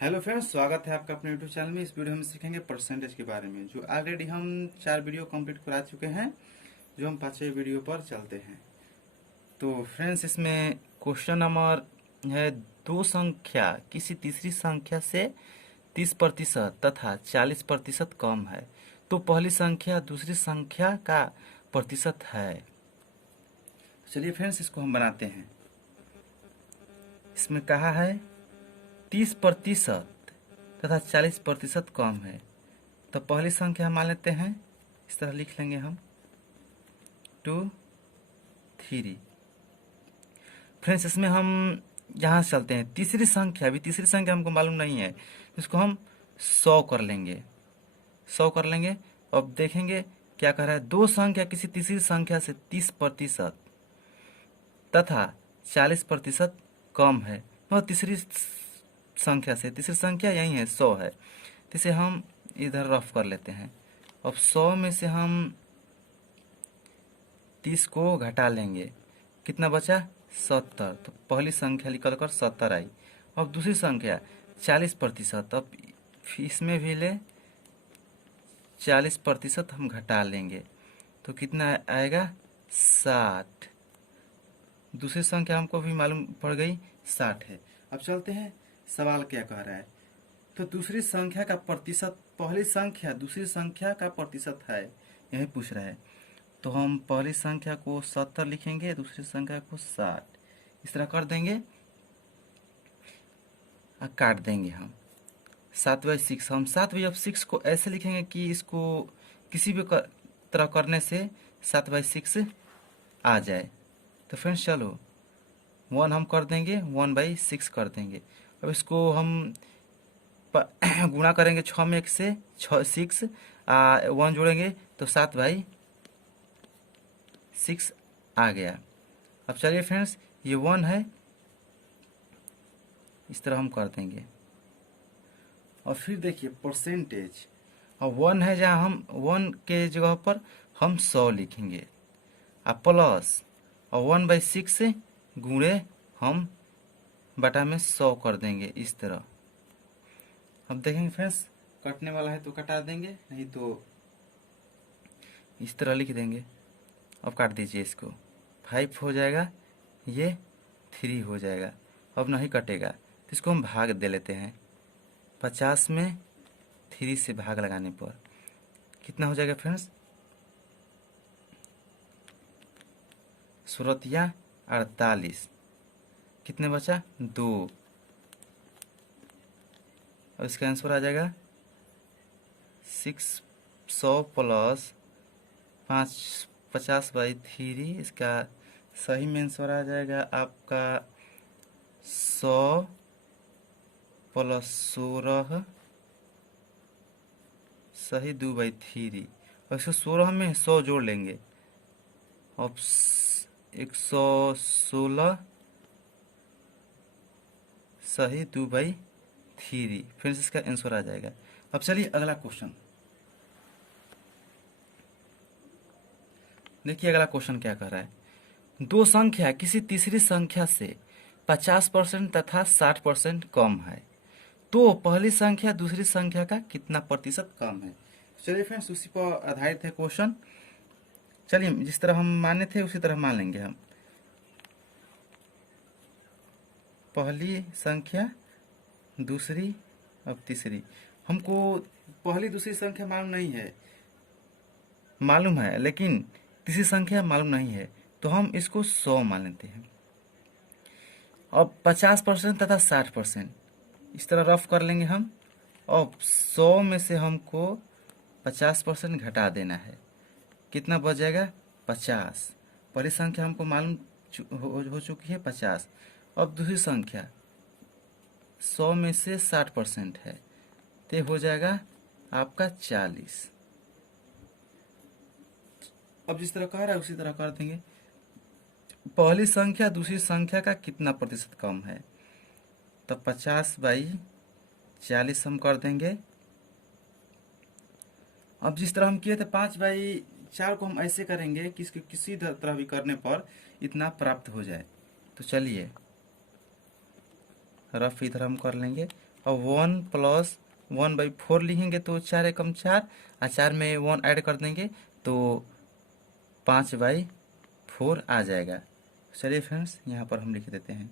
Hello friends, स्वागत है आपका अपने यूट्यूब चैनल में। इस वीडियो में सीखेंगे परसेंटेज के बारे में, जो ऑलरेडी हम 4 वीडियो कंप्लीट करा चुके हैं, जो हम 5वें वीडियो पर चलते हैं। तो फ्रेंड्स, इसमें क्वेश्चन नंबर है, दो संख्या किसी तीसरी संख्या से 30% तथा 40% कम है, तो पहली संख्या दूसरी संख्या का प्रतिशत है। चलिए फ्रेंड्स, इसको हम बनाते हैं। इसमें कहा है 30% तथा 40% कम है, तो पहली संख्या हम मान लेते हैं, इस तरह लिख लेंगे हम 2 3। फ्रेंड्स, इसमें हम यहाँ से चलते हैं, तीसरी संख्या, अभी तीसरी संख्या हमको मालूम नहीं है, इसको हम 100 कर लेंगे। 100 कर लेंगे। अब देखेंगे क्या कह रहा है, दो संख्या किसी तीसरी संख्या से 30% तथा 40% कम है, और तीसरी संख्या से, तीसरी संख्या यही है 100 है, तो इसे हम इधर रफ कर लेते हैं। अब 100 में से हम 30 को घटा लेंगे, कितना बचा 70, तो पहली संख्या निकल कर 70 आई। अब दूसरी संख्या 40%, अब इसमें भी ले 40% हम घटा लेंगे, तो कितना आएगा 60। दूसरी संख्या हमको भी मालूम पड़ गई 60 है। अब चलते हैं, सवाल क्या कह रहा है, तो दूसरी संख्या का प्रतिशत, पहली संख्या दूसरी संख्या का प्रतिशत है, यही पूछ रहा है। तो हम पहली संख्या को 70 लिखेंगे, दूसरी संख्या को 60, इस तरह कर देंगे और काट देंगे हम 7/6। हम 7/6 को ऐसे लिखेंगे कि इसको किसी भी तरह करने से 7/6 आ जाए। तो फ्रेंड्स चलो 1 हम कर देंगे, 1/6 कर देंगे। अब इसको हम गुणा करेंगे 6 में 1 से 6 1 जोड़ेंगे तो 7/6 आ गया। अब चलिए फ्रेंड्स, ये 1 है, इस तरह हम कर देंगे। और फिर देखिए परसेंटेज, और 1 है, जहाँ हम 1 के जगह पर हम 100 लिखेंगे, और प्लस और 1/6 गुणे हम बटा में 100 कर देंगे, इस तरह। अब देखेंगे फ्रेंड्स, कटने वाला है तो कटा देंगे, नहीं तो इस तरह लिख देंगे। अब काट दीजिए इसको, 5 हो जाएगा, ये 3 हो जाएगा। अब नहीं कटेगा, तो इसको हम भाग दे लेते हैं। 50 में 3 से भाग लगाने पर कितना हो जाएगा फ्रेंड्स, 16 48, कितने बचा 2। अब इसका आंसर आ जाएगा 600 प्लस 50/3। इसका सही में आंसर आ जाएगा आपका 100 प्लस 16 सही 2/3। और 116 में 100 जोड़ लेंगे, अब 116 सही 2/3। फिर से इसका आंसर आ जाएगा। अब चलिए अगला क्वेश्चन देखिए, अगला क्वेश्चन क्या कह रहा है, दो संख्या किसी तीसरी संख्या से 50% तथा 60% कम है, तो पहली संख्या दूसरी संख्या का कितना प्रतिशत कम है। चलिए फ्रेंड्स, उसी पर आधारित है क्वेश्चन। चलिए जिस तरह हम माने थे उसी तरह मान लेंगे हम। पहली संख्या दूसरी, अब तीसरी। हमको पहली दूसरी संख्या मालूम नहीं है, मालूम है लेकिन तीसरी संख्या मालूम नहीं है, तो हम इसको 100 मान लेते हैं। अब 50% तथा 60%, इस तरह रफ कर लेंगे हम। अब 100 में से हमको 50% घटा देना है, कितना बच जाएगा 50। पहली संख्या हमको मालूम हो चुकी है 50। अब दूसरी संख्या 100 में से 60% है, तो हो जाएगा आपका 40। अब जिस तरह कह रहा है उसी तरह कर देंगे। पहली संख्या दूसरी संख्या का कितना प्रतिशत कम है, तो 50/40 हम कर देंगे। अब जिस तरह हम किए थे 5/4 को हम ऐसे करेंगे कि इसके किसी तरह भी करने पर इतना प्राप्त हो जाए। तो चलिए रफ इधर हम कर लेंगे। और 1 प्लस 1/4 लिखेंगे तो 4 एकम 4, और 4 में 1 ऐड कर देंगे तो 5/4 आ जाएगा। चलिए फ्रेंड्स यहाँ पर हम लिख देते हैं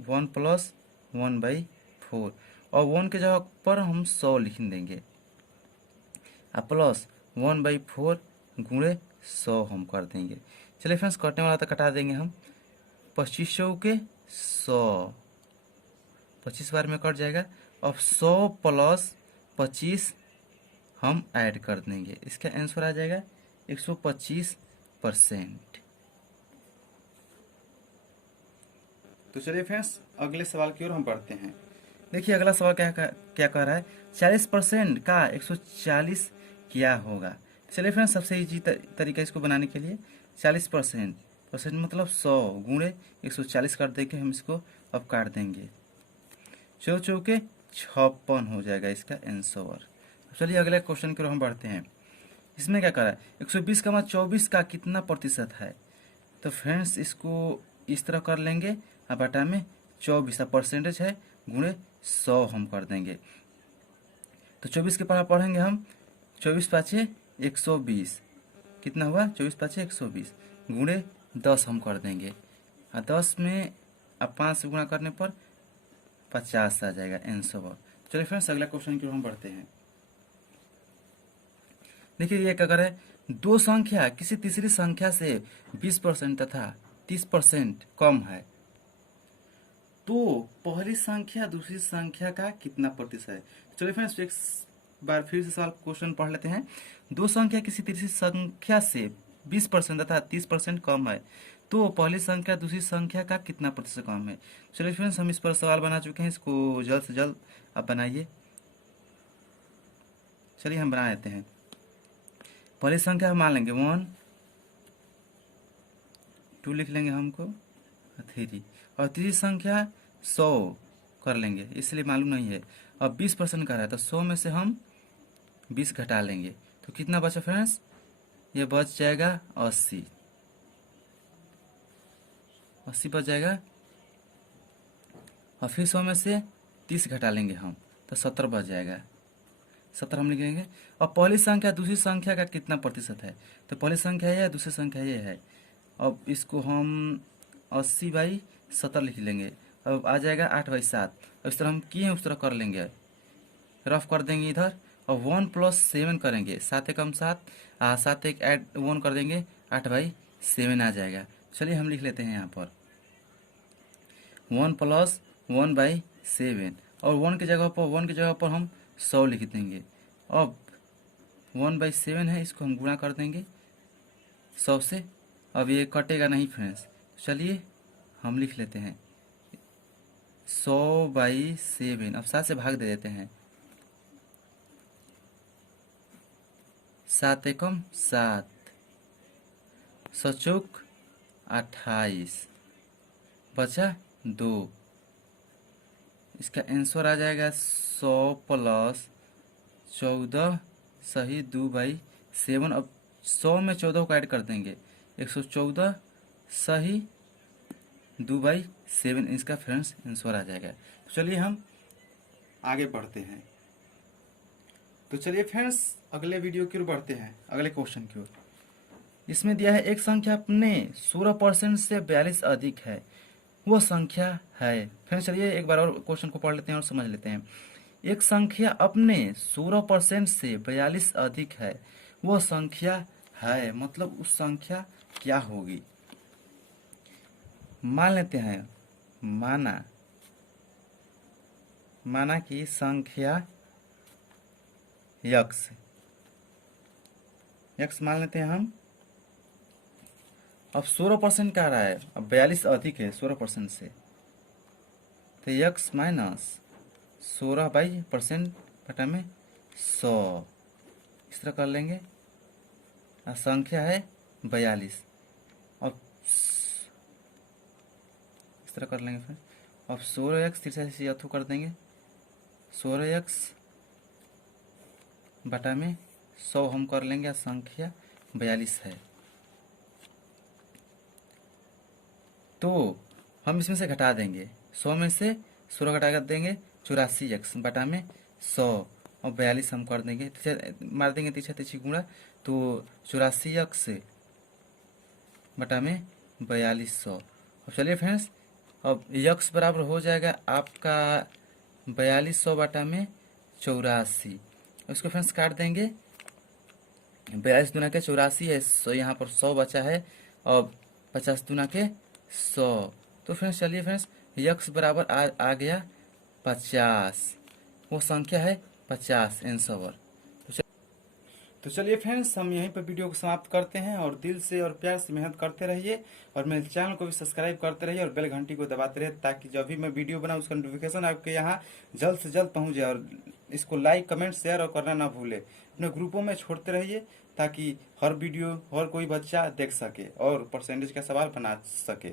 1 प्लस 1/4, और 1 के जगह पर हम 100 लिख देंगे, और प्लस 1/4 गुणे 100 हम कर देंगे। चलिए फ्रेंड्स कटने वाला तो कटा देंगे हम। 25 के 100, 25 बार में कट जाएगा। अब 100 प्लस 25 हम ऐड कर देंगे, इसका आंसर आ जाएगा 125%। तो चलिए फ्रेंड्स अगले सवाल की ओर हम बढ़ते हैं। देखिए अगला सवाल क्या कह रहा है, 40% का 140 क्या होगा। चलिए फ्रेंड्स सबसे इजी तरीका इसको बनाने के लिए 40% मतलब 100 गुणे 140 कर देंगे हम इसको। अब काट देंगे, 4 चौके 56 हो जाएगा इसका आंसर। चलिए अगले क्वेश्चन की ओर हम बढ़ते हैं। इसमें क्या कर रहा है, 120 का 24 का कितना प्रतिशत है। तो फ्रेंड्स इसको इस तरह कर लेंगे, और बटा में 24 परसेंटेज है गुणे 100 हम कर देंगे। तो 24 के पढ़ा पढ़ेंगे हम, 24 पाँचे 120, कितना हुआ 24 पाँचे 120 गुणे 10 हम कर देंगे, और 10 में अब 5 से गुणा करने पर 50 आ जाएगा आंसर। चलिए फ्रेंड्स अगला क्वेश्चन की ओर हम बढ़ते हैं। देखिए ये क्या करे, दो संख्या किसी तीसरी संख्या से 20% तथा 30% कम है, तो पहली संख्या दूसरी संख्या का कितना प्रतिशत है। चलिए फ्रेंड्स एक बार फिर से सवाल क्वेश्चन पढ़ लेते हैं। दो संख्या किसी तीसरी संख्या से 20% तथा 30% कम है, तो पहली संख्या दूसरी संख्या का कितना प्रतिशत कम है। चलिए फ्रेंड्स हम इस पर सवाल बना चुके हैं, इसको जल्द से जल्द आप बनाइए। चलिए हम बना लेते हैं। पहली संख्या हम मान लेंगे 1, 2 लिख लेंगे हमको, 3, और तीसरी संख्या 100 कर लेंगे, इसलिए मालूम नहीं है। अब 20% का रहा है तो 100 में से हम 20 घटा लेंगे, तो कितना बचा फ्रेंड्स, ये बच जाएगा 80 बच जाएगा। और फिर 100 में से 30 घटा लेंगे हम, तो 70 बच जाएगा, 70 हम लिखेंगे। और पहली संख्या दूसरी संख्या का कितना प्रतिशत है, तो पहली संख्या ये है, दूसरी संख्या ये है। अब इसको हम 80/70 लिख लेंगे, अब आ जाएगा 8/7। इस तरह हम किए उस तरह कर लेंगे, रफ कर देंगे इधर, और 1 + 7 करेंगे, 7 एकम 7, 7 एक ऐड 1 कर देंगे, 8/7 आ जाएगा। चलिए हम लिख लेते हैं यहाँ पर 1 + 1/7, और 1 की जगह पर हम 100 लिख देंगे। अब 1/7 है, इसको हम गुणा कर देंगे 100 से। अब ये कटेगा नहीं फ्रेंड्स, चलिए हम लिख लेते हैं 100/7। अब 7 से भाग दे देते हैं, 7 एकम 7, 100 चौक 28, बचा 2। इसका आंसर आ जाएगा 100 + 14 सही 2/7। अब 100 में 14 को ऐड कर देंगे, 114 सही 2/7 इसका फ्रेंड्स आंसर आ जाएगा। तो चलिए हम आगे बढ़ते हैं। तो चलिए फ्रेंड्स अगले वीडियो की ओर बढ़ते हैं, अगले क्वेश्चन की ओर। इसमें दिया है एक संख्या अपने 16% से 42 अधिक है, वो संख्या है। फ्रेंड्स चलिए एक बार और क्वेश्चन को पढ़ लेते हैं और समझ लेते हैं। एक संख्या अपने 16% से 42 अधिक है, वो संख्या है, मतलब उस संख्या क्या होगी। मान लेते हैं, माना कि संख्या यक्स मान लेते हैं हम। अब 16% का आ रहा है, अब 42 अधिक है 16% से, तो यक्स माइनस 16/% बटा में 100 इस तरह कर लेंगे। और संख्या है 42, अब इस तरह कर लेंगे फिर। अब 16x 83 अथू कर देंगे, 16x बटा में 100 हम कर लेंगे, और संख्या 42 है। तो हम इसमें से घटा देंगे, 100 में से 16 घटा कर देंगे 84x बटा में 100 और 42 हम कर देंगे, मार देंगे तीछा तीछी गुणा, तो 84x बटा में 4200। अब चलिए फ्रेंड्स, अब यक्स बराबर हो जाएगा आपका 4200 बटा में 84। उसको फ्रेंड्स काट देंगे, 42 दूना के 84 है, 100 यहाँ पर 100 बचा है, और 50 दूना के 100। तो फ्रेंड्स चलिए फ्रेंड्स, यक्स बराबर आ गया 50, वो संख्या है 50 आंसर। तो चलिए फ्रेंड्स, हम यहीं पर वीडियो को समाप्त करते हैं, और दिल से और प्यार से मेहनत करते रहिए, और मेरे चैनल को भी सब्सक्राइब करते रहिए, और बेल घंटी को दबाते रहिए, ताकि जब भी मैं वीडियो बनाऊं उसका नोटिफिकेशन आपके यहाँ जल्द से जल्द पहुंच जाए। और इसको लाइक, कमेंट, शेयर और करना ना भूले। अपने ग्रुपों में छोड़ते रहिए, ताकि हर वीडियो हर कोई बच्चा देख सके और परसेंटेज का सवाल बना सके।